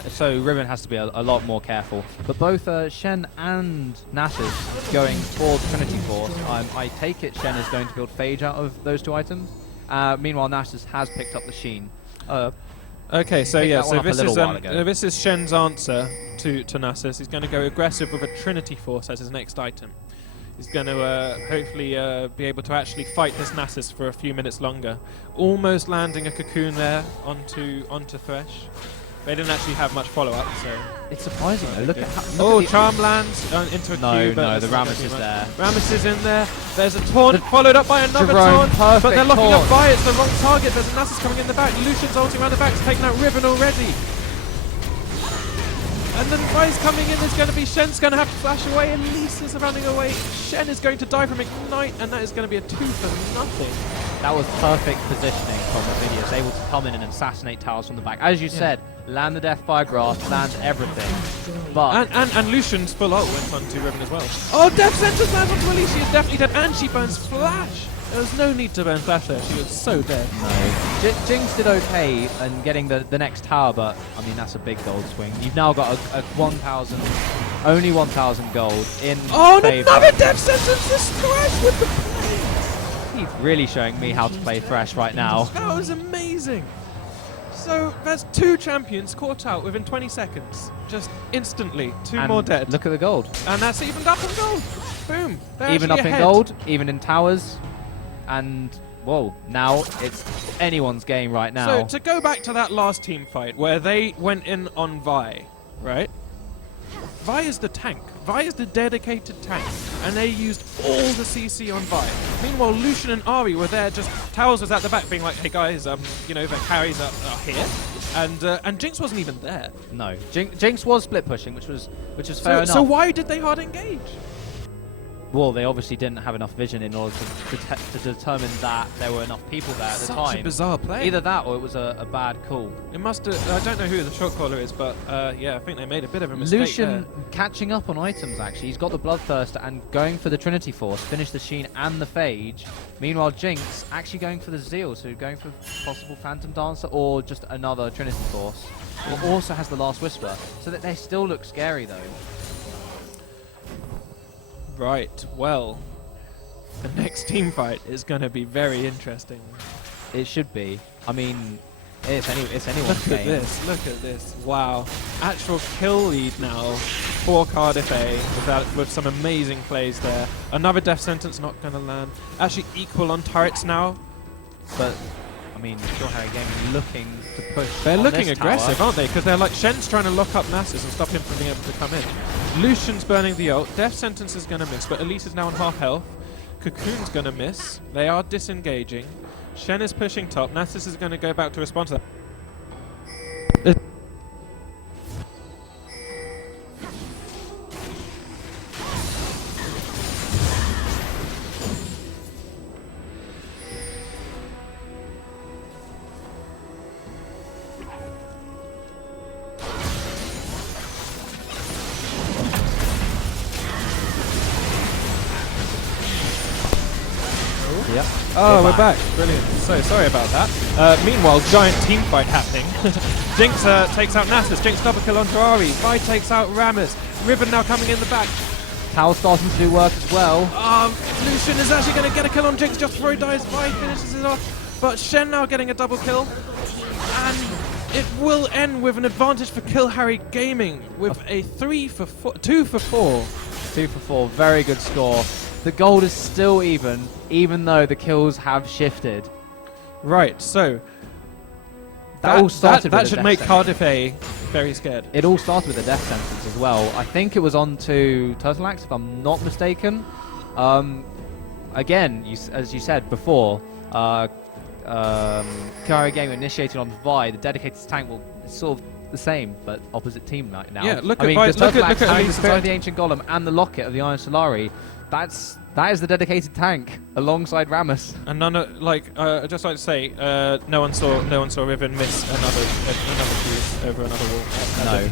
So Riven has to be a lot more careful. But both Shen and Nasus going for the Trinity Force. I take it Shen is going to build Phage out of those 2 items. Meanwhile, Nasus has picked up the Sheen. Okay, so yeah, so this this is Shen's answer to Nasus. He's going to go aggressive with a Trinity Force as his next item. He's going to hopefully be able to actually fight this Nasus for a few minutes longer. Almost landing a cocoon there onto Thresh. They didn't actually have much follow-up, so... It's surprising though, look at how... Charm lands into a Q, but... No, the Rammus is there. Rammus is in there. There's a taunt, followed up by another taunt, but they're locking up Vi. It's the wrong target. There's a Nasus coming in the back. Lucian's ulting around the back. He's taking out Riven already. And then Vi's coming in. There's going to be Shen's going to have to flash away. Elisa's running away. Shen is going to die from Ignite, and that is going to be a 2 for nothing. That was perfect positioning from the video. It's able to come in and assassinate towers from the back. As you said, land the Deathfire Grasp, land everything. But and Lucian's full ult went onto Riven as well. Oh, Death Sentence lands onto Elise. She is definitely dead, and she burns Flash. There was no need to burn Flash there. She was so dead. No. Jinx did okay in getting the next tower, but I mean that's a big gold swing. You've now got a 1,000, only 1,000 gold in. Oh, and another Death Sentence! This Thresh with the play. He's really showing me how to play Thresh right now. That was amazing. So there's 2 champions caught out within 20 seconds, just instantly. 2 more dead. Look at the gold. And that's evened up in gold. Boom. They're even up ahead. in gold, even in towers. And, whoa, now it's anyone's game right now. So to go back to that last team fight where they went in on Vi, right? Vi is the tank. Vi is the dedicated tank. And they used all the CC on Vi. Meanwhile, Lucian and Ari were there, just Towers was at the back being like, hey guys, you know, the carries are here. And Jinx wasn't even there. No, Jinx was split pushing, which was fair enough. So why did they hard engage? Well, they obviously didn't have enough vision in order to determine that there were enough people there at the time. Such a bizarre play. Either that or it was a bad call. It must have... I don't know who the shot caller is, but yeah, I think they made a bit of a mistake Lucian there. catching up on items, actually. He's got the Bloodthirst and going for the Trinity Force, finish the Sheen and the Phage. Meanwhile, Jinx actually going for the Zeal, so going for possible Phantom Dancer or just another Trinity Force. But also has the Last Whisper, so that they still look scary, though. Right, well, the next team fight is going to be very interesting. It should be. I mean, it's anyone's Look game. Look at this. Wow. Actual kill lead now for Cardiff A with some amazing plays there. Another death sentence not going to land. Actually equal on turrets now. But, I mean, Still Harry Gaming looking to push. They're on looking this aggressive, tower. aren't they? Because they're like, Shen's trying to lock up Nasus and stop him from being able to come in. Lucian's burning the ult. Death Sentence is going to miss, but Elise is now on half health. Cocoon's going to miss. They are disengaging. Shen is pushing top. Nasus is going to go back to respond to that. Yep. Oh, we're back. Brilliant. So sorry about that. Meanwhile, giant team fight happening. Jinx takes out Nasus. Jinx double kill on Ari. Vi takes out Rammus. Riven now coming in the back. Tower starting to do work as well. Lucian is actually going to get a kill on Jinx just before he dies. Vi finishes it off. But Shen now getting a double kill. And it will end with an advantage for Kill Harry Gaming with a 2 for 4. 2 for 4. Very good score. The gold is still even though the kills have shifted. Right, so That all started with that a should death make sentence. Cardiff A very scared. It all started with a death sentence as well. I think it was on to Turtleaxe, if I'm not mistaken. Again, as you said before, Kari Game initiated on Vi. The dedicated tank will sort of the same, but opposite team right now. Yeah, look I mean, at because Turtleaxe having Elise's destroyed the Ancient Golem and the Locket of the Iron Solari, that's That is the dedicated tank alongside Rammus. And none of, I'd just like to say, no one saw Riven miss another fuse over another wall.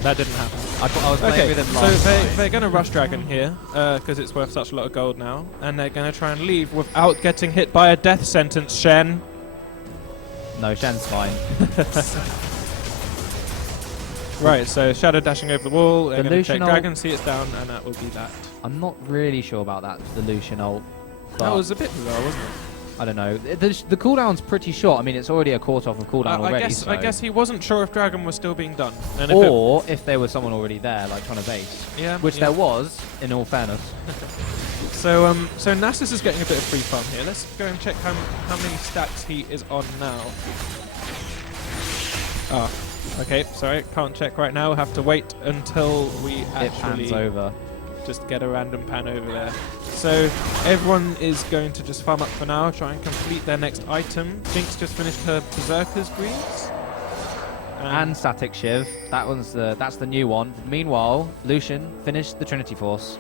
That didn't happen. I was playing with him so last time. they're going to rush Dragon here because it's worth such a lot of gold now, and they're going to try and leave without getting hit by a death sentence. Shen. No, Shen's fine. Right, so Shadow dashing over the wall. They're going to check Lucian Dragon, see it's down, and that will be that. I'm not really sure about that, the Lucian ult. That was a bit bizarre, wasn't it? I don't know. The cooldown's pretty short. I mean, it's already a quarter off of cooldown already. I guess he wasn't sure if Dragon was still being done. And if there was someone already there, like trying to base. Yeah. Which there was, in all fairness. So Nasus is getting a bit of free farm here. Let's go and check how many stacks he is on now. Ah, okay. Sorry, can't check right now. We'll have to wait until we It pans over. Just get a random pan over there. So everyone is going to just farm up for now, try and complete their next item. Jinx just finished her Berserker's Greaves. And Static Shiv. That's the new one. Meanwhile, Lucian finished the Trinity Force.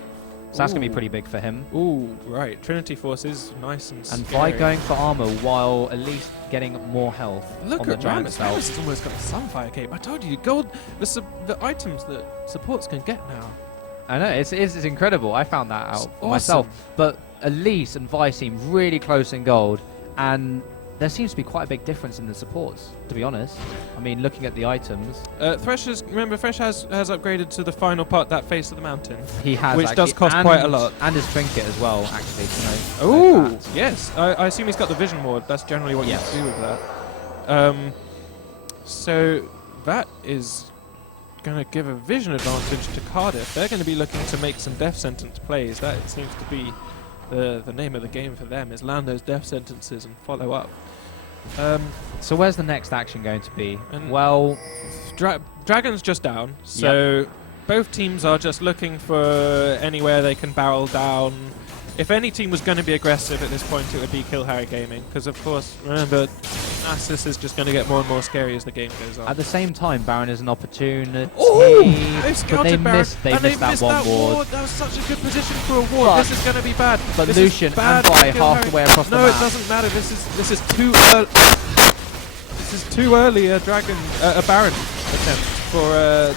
So that's going to be pretty big for him. Ooh, right. Trinity Force is nice and And scary. by going for armor while at least getting more health Look on the at giant Rammus. spell. Rammus has almost got a Sunfire Cape. I told you, gold. The items that supports can get now. I know, it's incredible. I found that out Awesome. myself. But Elise and Vi seem really close in gold, and there seems to be quite a big difference in the supports, to be honest. I mean, looking at the items. Thresh has upgraded to the final part, that face of the mountain. He has, which does cost and, quite a lot. And his trinket as well, actually. Oh, yes. I assume he's got the vision ward. That's generally what you do with that. So that is going to give a vision advantage to Cardiff. They're going to be looking to make some death sentence plays. That it seems to be the name of the game for them, is land those death sentences and follow up. So where's the next action going to be? And Well, Dragon's just down, so both teams are just looking for anywhere they can barrel down. If any team was going to be aggressive at this point, it would be Kill Harry Gaming, because of course, remember, Nasus is just going to get more and more scary as the game goes on. at the same time, Baron is an opportunity. Oh! They've But scouted they Baron, missed and they've that missed one ward. That was such a good position for a ward. But- This is going to be bad. But This Lucian is bad and for Vi Kill half Harry. the way across the No, map. it doesn't matter. This is too early. This is too early a Baron attempt for.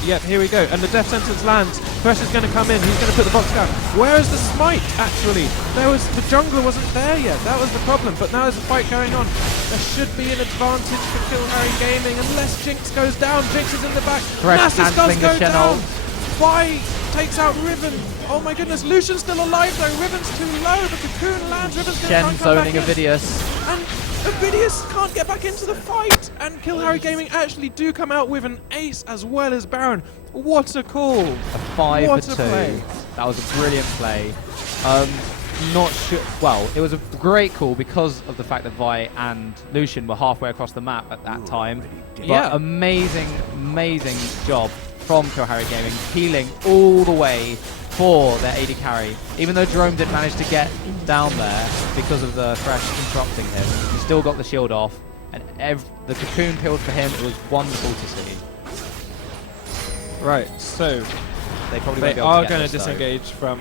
Yep, here we go. And the death sentence lands. Thresh is going to come in. He's going to put the box down. Where is the smite, actually? The jungler wasn't there yet. That was the problem. But now there's a fight going on. There should be an advantage for Kill Harry Gaming unless Jinx goes down. Jinx is in the back. Thresh Nasus does cancelling the go down. Shen ult. Vi takes out Riven. Oh my goodness. Lucian's still alive though. Riven's too low. The cocoon lands. Riven's going to Shen come back zoning in. Avidius. And Avidius can't get back into the fight. And Kill Harry Gaming actually do come out with an ace as well as Baron. What a call. A 5 What for a 2. play. That was a brilliant play. Not sure. Well, it was a great call because of the fact that Vi and Lucian were halfway across the map at that time. But Yeah. amazing job from Kill Harry Gaming, healing all the way for their AD carry. Even though Jerome didn't manage to get down there because of the Thresh interrupting him, he still got the shield off, and the cocoon peeled for him. It was wonderful to see. Right, so They probably they won't be able are to going to get this, though. disengage from.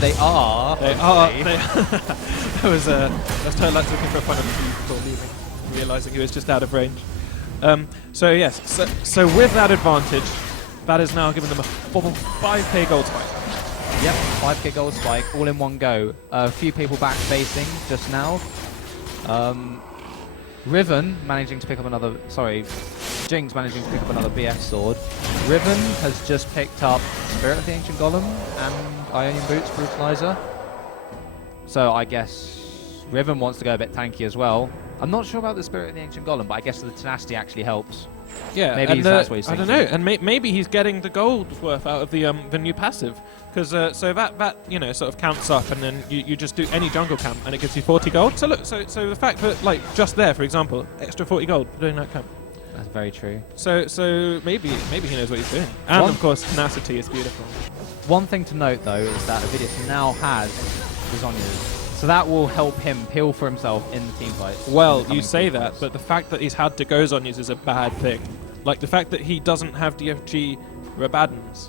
They are. They are. That was that's Turlax looking for a fun of before leaving, realizing he was just out of range. So yes, so with that advantage, that is now giving them a 5k gold spike. Yep, 5k gold spike, all in one go. A few people back facing just now. Riven managing to pick up another. Sorry, Jinx managing to pick up another BF sword. Riven has just picked up Spirit of the Ancient Golem and Ionian Boots Brutalizer. So I guess Riven wants to go a bit tanky as well. I'm not sure about the Spirit of the Ancient Golem, but I guess the tenacity actually helps. Yeah, Maybe and that's what he's I don't thinking. know, and maybe he's getting the gold worth out of the new passive, because so that sort of counts up, and then you just do any jungle camp, and it gives you 40 gold. So look, so the fact that like just there, for example, extra 40 gold for doing that camp. That's very true. So maybe he knows what he's doing, and of course tenacity is beautiful. One thing to note though is that Avidius now has Lasagnas. So that will help him peel for himself in the team fights. Well, you say that, but the fact that he's had to go Zonyas is a bad thing. Like the fact that he doesn't have DFG Rabadons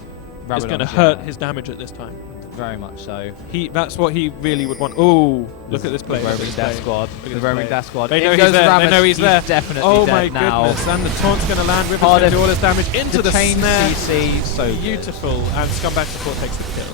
is going to hurt his damage at this time. very much so. That's what he really would want. Oh, look at this play. The roaming death squad. The roaming death squad. They know It he's goes there. Rammus. They know he's there. Definitely Oh dead my now. goodness! And the taunt's going to land. Riven's going to do all his damage into the chain snare. CC, so Beautiful. And Scumbag Support takes the kill.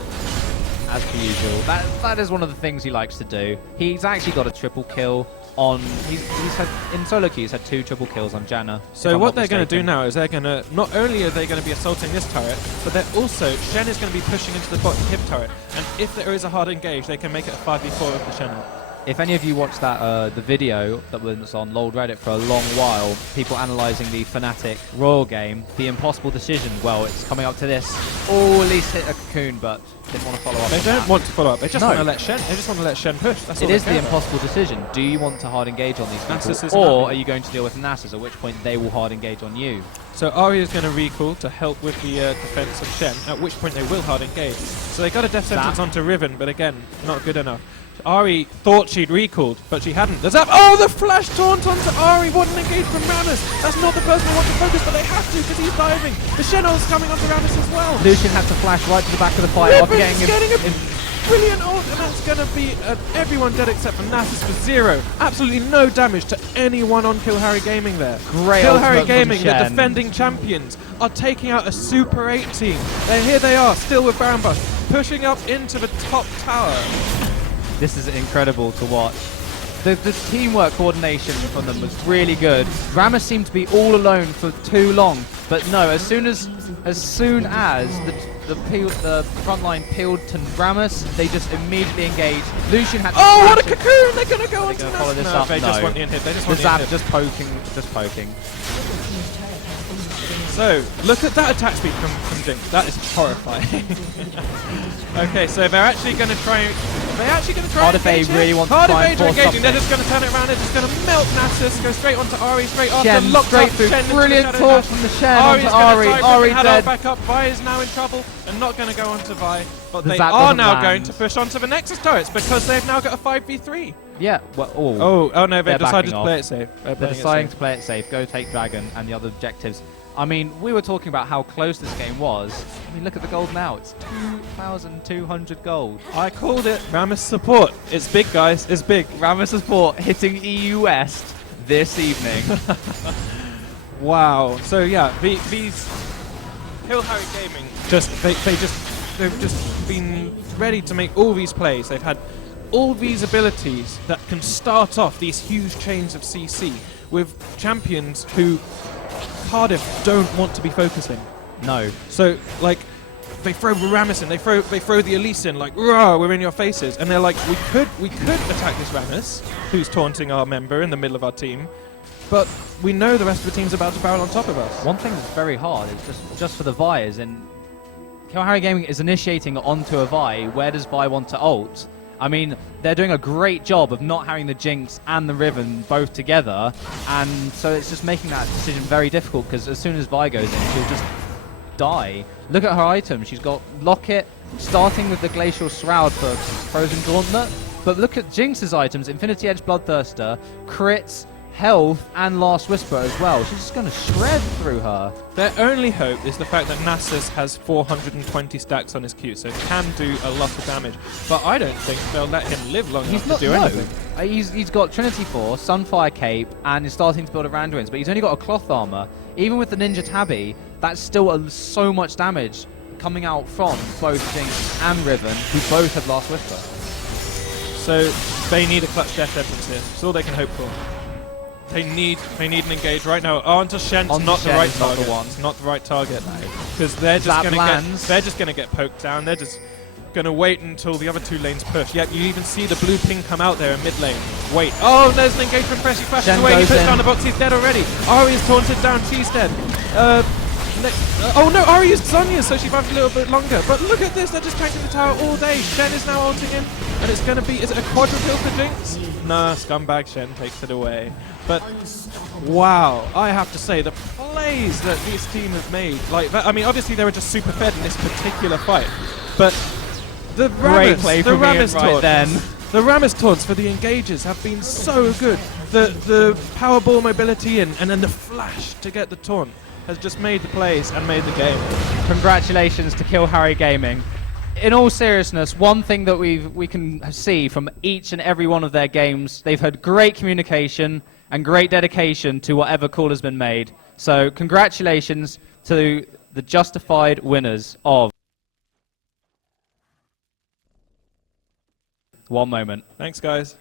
as per usual. That is one of the things he likes to do. He's actually got a triple kill on. He's had in solo queue. He's had 2 triple kills on Janna. So what they're going to do now is they're going to not only are they going to be assaulting this turret, but they're also Shen is going to be pushing into the bottom hip turret. And if there is a hard engage, they can make it a 5v4 with the Shen. If any of you watched that the video that was on LOL Reddit for a long while, people analysing the Fnatic Royal game, the impossible decision. Well, it's coming up to this. Oh, at least hit a cocoon, but didn't want to follow up. They on don't that. want to follow up. They just No. want to let Shen. They just want to let Shen push. That's all It is they the care about. impossible decision. Do you want to hard engage on these Nasus people, isn't or happening. are you going to deal with Nasus? At which point they will hard engage on you. So Ahri is going to recall to help with the defense of Shen, at which point they will hard engage. So they got a death sentence onto Riven, but again, not good enough. Ahri thought she'd recalled, but she hadn't. The zap! Oh, the flash taunt onto Ahri! What an engage from Rammus! That's not the person they want to focus, but they have to because he's diving. The Shen ult's coming onto Rammus as well. Lucian had to flash right to the back of the fight after Riven's getting getting him. a brilliant ult, and that's going to be everyone dead except for Nasus for 0. Absolutely no damage to anyone on Kill Harry Gaming there. Great Kill ultimate Harry from Gaming, the Shen. defending champions, are taking out a Super 8 team. Here they are, still with Baron Bush, pushing up into the top tower. This is incredible to watch. The teamwork coordination from them was really good. Rammus seemed to be all alone for too long, but no. As soon as the front line peeled to Rammus, they just immediately engaged. Lucian had to. Oh, what a smash it. cocoon! They're going to go on to gonna follow this no, up? They just No. want the hit. They just The want the zap hit. just poking. So, look at that attack speed from Jinx. That is horrifying. Okay, so they're actually going to try. Cardiff A really wants to Cardiff try A and are force engaging. They're something. just going to turn it around. They're just going to melt Nasus. Go straight onto Ahri. Straight after. Shen Locked straight up through. Shen into the Brilliant Shadow talk Dash. from the Shen Ahri's onto gonna Ahri. dive. Ahri Riven had our dead. back up. Vi is now in trouble and not going to go onto Vi. But The they zap are doesn't now land. going to push onto the Nexus turrets because they've now got a 5v3. Yeah. Well, Oh no, They're they've decided backing to off. play it safe. They're deciding to play it safe. Go take Dragon and the other objectives. I mean, we were talking about how close this game was. I mean, look at the gold now. It's 2,200 gold. I called it. Rammus support. It's big, guys. It's big. Rammus support hitting EU West this evening. Wow. So yeah, these Kill Harry Gaming they've just been ready to make all these plays. They've had all these abilities that can start off these huge chains of CC with champions who Cardiff don't want to be focusing. No. So like they throw Rammus in, they throw the Elise in, like rah, we're in your faces, and they're like, we could attack this Rammus who's taunting our member in the middle of our team, but we know the rest of the team's about to barrel on top of us. One thing that's very hard is just for the Vi is in Kill Harry Gaming is initiating onto a Vi. Where does Vi want to ult? I mean, they're doing a great job of not having the Jinx and the Riven both together, and so it's just making that decision very difficult because as soon as Vi goes in, she'll just die. Look at her item. She's got Locket, starting with the Glacial Shroud for Frozen Gauntlet, but look at Jinx's items, Infinity Edge Bloodthirster, crits, health, and Last Whisper as well. She's just going to shred through her. Their only hope is the fact that Nasus has 420 stacks on his Q, so can do a lot of damage. But I don't think they'll let him live long enough to do anything. He's got Trinity Force, Sunfire Cape, and is starting to build a Randuin's, but he's only got a Cloth Armor. Even with the Ninja Tabby, that's still so much damage coming out from both Jinx and Riven, who both have Last Whisper. So they need a clutch death sentence here. That's all they can hope for. They need an engage right now. Oh, onto Shen's Onto not the Shen right is not target. the one. It's not the right target because they're Zap just gonna get poked down. They're just gonna wait until the other two lanes push. Yep, you even see the blue ping come out there in mid lane. Wait. Oh, there's an engagement press. He flashes Shen away. He goes puts in. down the box. He's dead already. Ahri is taunted down. She's dead. Oh no, Ahri used Sonya, so she buffed a little bit longer. But look at this, they're just tanking the tower all day. Shen is now ulting in, and it's gonna be, is it a quadra kill for Jinx? Nah, Scumbag Shen takes it away. But wow, I have to say, the plays that this team have made, like, I mean, obviously they were just super fed in this particular fight, but the Great play from Ian Rammus right taunts, then. the Rammus taunts for the engagers have been so good. The powerball mobility and then the flash to get the taunt has just made the plays and made the game. Congratulations to Kill Harry Gaming. in all seriousness, one thing that we can see from each and every one of their games, they've had great communication and great dedication to whatever call has been made. So congratulations to the justified winners of... One moment. Thanks, guys.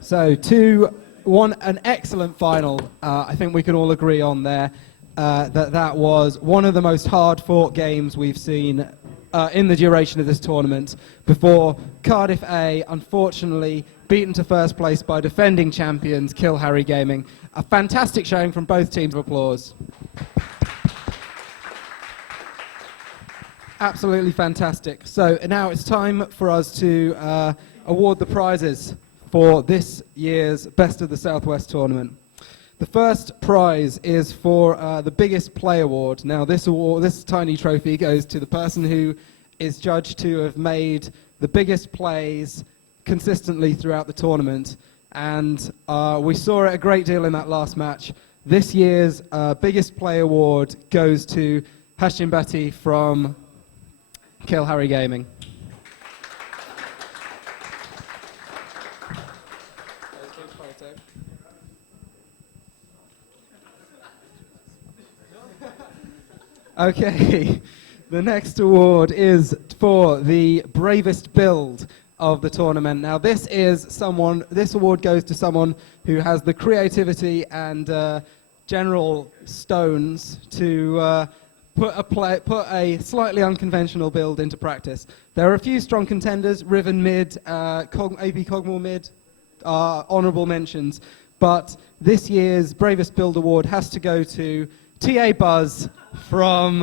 So 2-1, an excellent final. I think we can all agree on there that was one of the most hard-fought games we've seen in the duration of this tournament, before Cardiff A, unfortunately, beaten to first place by defending champions Kill Harry Gaming. A fantastic showing from both teams. Applause. Absolutely fantastic. So now it's time for us to award the prizes for this year's Best of the Southwest tournament. The first prize is for the biggest play award. Now this award, this tiny trophy, goes to the person who is judged to have made the biggest plays consistently throughout the tournament. And we saw it a great deal in that last match. This year's biggest play award goes to Hashim Bhatti from Kill Harry Gaming. Okay, the next award is for the bravest build of the tournament. Now this award goes to someone who has the creativity and general stones to put a slightly unconventional build into practice. There are a few strong contenders: Riven mid, AB Cogmore mid, honourable mentions, but this year's bravest build award has to go to TA Buzz from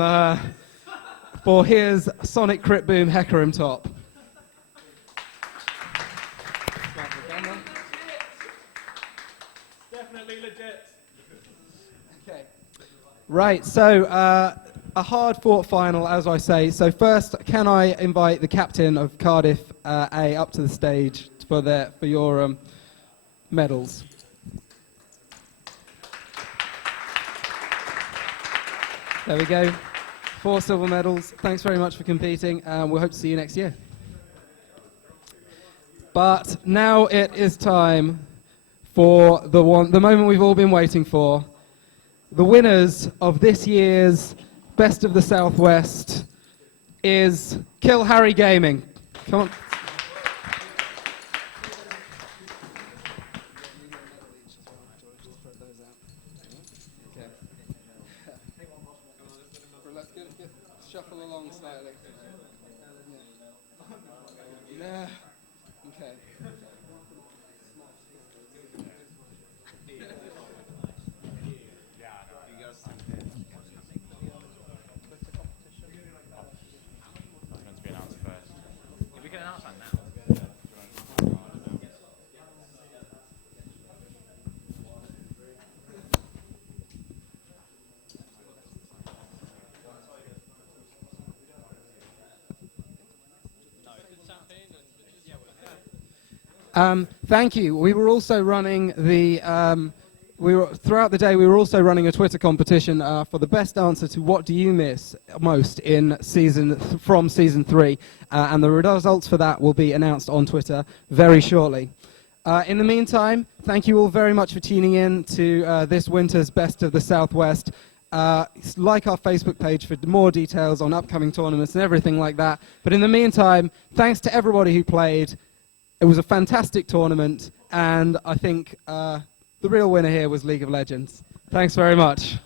for his Sonic Crit Boom Hecarim top. Definitely legit. Okay. Right, so a hard-fought final, as I say. So first, can I invite the captain of Cardiff A up to the stage for your medals? There we go. 4 silver medals. Thanks very much for competing, and we'll hope to see you next year. But now it is time for the moment we've all been waiting for. The winners of this year's Best of the Southwest is Kill Harry Gaming. Come on. Shuffle along slightly. Yeah. Okay. We can announce that now. Thank you. We were also running throughout the day. We were also running a Twitter competition for the best answer to what do you miss most in from season 3, and the results for that will be announced on Twitter very shortly. In the meantime, thank you all very much for tuning in to this winter's Best of the Southwest. Like our Facebook page for more details on upcoming tournaments and everything like that. But in the meantime, thanks to everybody who played. It was a fantastic tournament, and I think the real winner here was League of Legends. Thanks very much.